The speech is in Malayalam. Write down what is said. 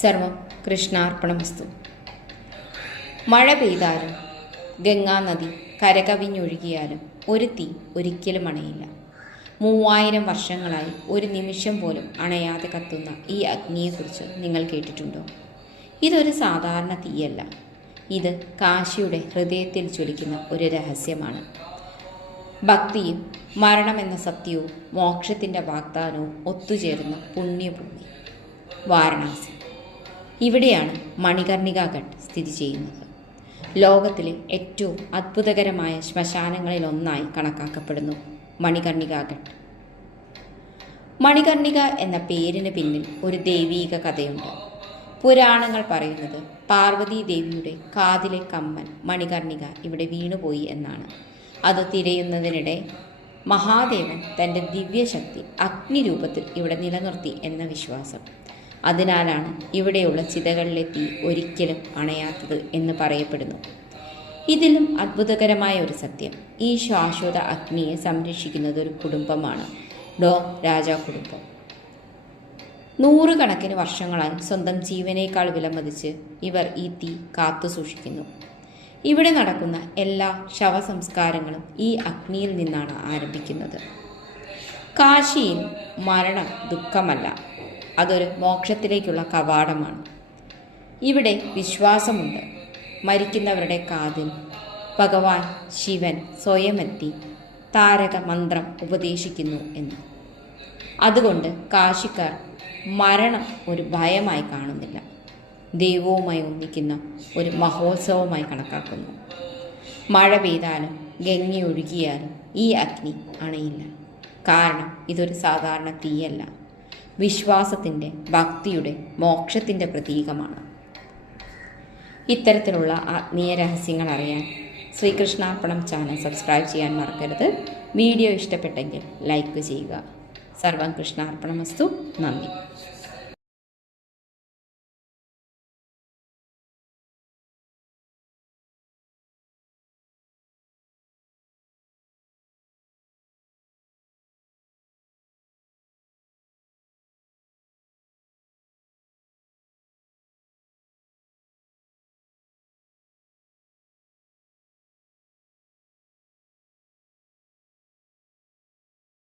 സർവം കൃഷ്ണാർപ്പണമസ്തു. മഴ പെയ്താലും ഗംഗാനദി കരകവിഞ്ഞൊഴുകിയാലും ഒരു തീ ഒരിക്കലും അണയില്ല. 3000 വർഷങ്ങളായി ഒരു നിമിഷം പോലും അണയാതെ കത്തുന്ന ഈ അഗ്നിയെക്കുറിച്ച് നിങ്ങൾ കേട്ടിട്ടുണ്ടോ? ഇതൊരു സാധാരണ തീയല്ല. ഇത് കാശിയുടെ ഹൃദയത്തിൽ ജ്വലിക്കുന്ന ഒരു രഹസ്യമാണ്. ഭക്തിയും മരണമെന്ന സത്യവും മോക്ഷത്തിൻ്റെ വാഗ്ദാനവും ഒത്തുചേരുന്ന പുണ്യഭൂമി വാരണാസി. ഇവിടെയാണ് മണികർണികാ ഘട്ട് സ്ഥിതി ചെയ്യുന്നത്. ലോകത്തിലെ ഏറ്റവും അത്ഭുതകരമായ ശ്മശാനങ്ങളിലൊന്നായി കണക്കാക്കപ്പെടുന്നു മണികർണികാ ഘട്ട്. മണികർണിക എന്ന പേരിന് പിന്നിൽ ഒരു ദൈവീക കഥയുണ്ട്. പുരാണങ്ങൾ പറയുന്നത് പാർവതീ ദേവിയുടെ കാതിലെ കമ്മൽ മണികർണിക ഇവിടെ വീണുപോയി എന്നാണ്. അത് തിരയുന്നതിനിടെ മഹാദേവൻ തൻ്റെ ദിവ്യശക്തി അഗ്നിരൂപത്തിൽ ഇവിടെ നിലനിർത്തി എന്ന വിശ്വാസം. അതിനാലാണ് ഇവിടെയുള്ള ചിതകളിലെ തീ ഒരിക്കലും അണയാത്തത് എന്ന് പറയപ്പെടുന്നു. ഇതിലും അത്ഭുതകരമായ ഒരു സത്യം, ഈ ശാശ്വത അഗ്നിയെ സംരക്ഷിക്കുന്നത് ഒരു കുടുംബമാണ്, രാജാ കുടുംബം. 100 കണക്കിന് വർഷങ്ങളായി സ്വന്തം ജീവനേക്കാൾ വിലമതിച്ച് ഇവർ ഈ തീ കാത്തു സൂക്ഷിക്കുന്നു. ഇവിടെ നടക്കുന്ന എല്ലാ ശവസംസ്കാരങ്ങളും ഈ അഗ്നിയിൽ നിന്നാണ് ആരംഭിക്കുന്നത്. കാശിയിൽ മരണം ദുഃഖമല്ല, അതൊരു മോക്ഷത്തിലേക്കുള്ള കവാടമാണ്. ഇവിടെ വിശ്വാസമുണ്ട്, മരിക്കുന്നവരുടെ കാതിൽ ഭഗവാൻ ശിവൻ സ്വയമെത്തി താരക മന്ത്രം ഉപദേശിക്കുന്നു എന്ന്. അതുകൊണ്ട് കാശിക്കാർ മരണം ഒരു ഭയമായി കാണുന്നില്ല, ദൈവവുമായി ഒന്നിക്കുന്ന ഒരു മഹോത്സവമായി കണക്കാക്കുന്നു. മഴ പെയ്താലും ഗംഗയൊഴുകിയാലും ഈ അഗ്നി അണയില്ല. കാരണം ഇതൊരു സാധാരണ തീയല്ല, വിശ്വാസത്തിൻ്റെ, ഭക്തിയുടെ, മോക്ഷത്തിൻ്റെ പ്രതീകമാണ്. ഇത്തരത്തിലുള്ള ആത്മീയ രഹസ്യങ്ങൾ അറിയാൻ ശ്രീകൃഷ്ണാർപ്പണം ചാനൽ സബ്സ്ക്രൈബ് ചെയ്യാൻ മറക്കരുത്. വീഡിയോ ഇഷ്ടപ്പെട്ടെങ്കിൽ ലൈക്ക് ചെയ്യുക. സർവം കൃഷ്ണാർപ്പണമസ്തു. നന്ദി.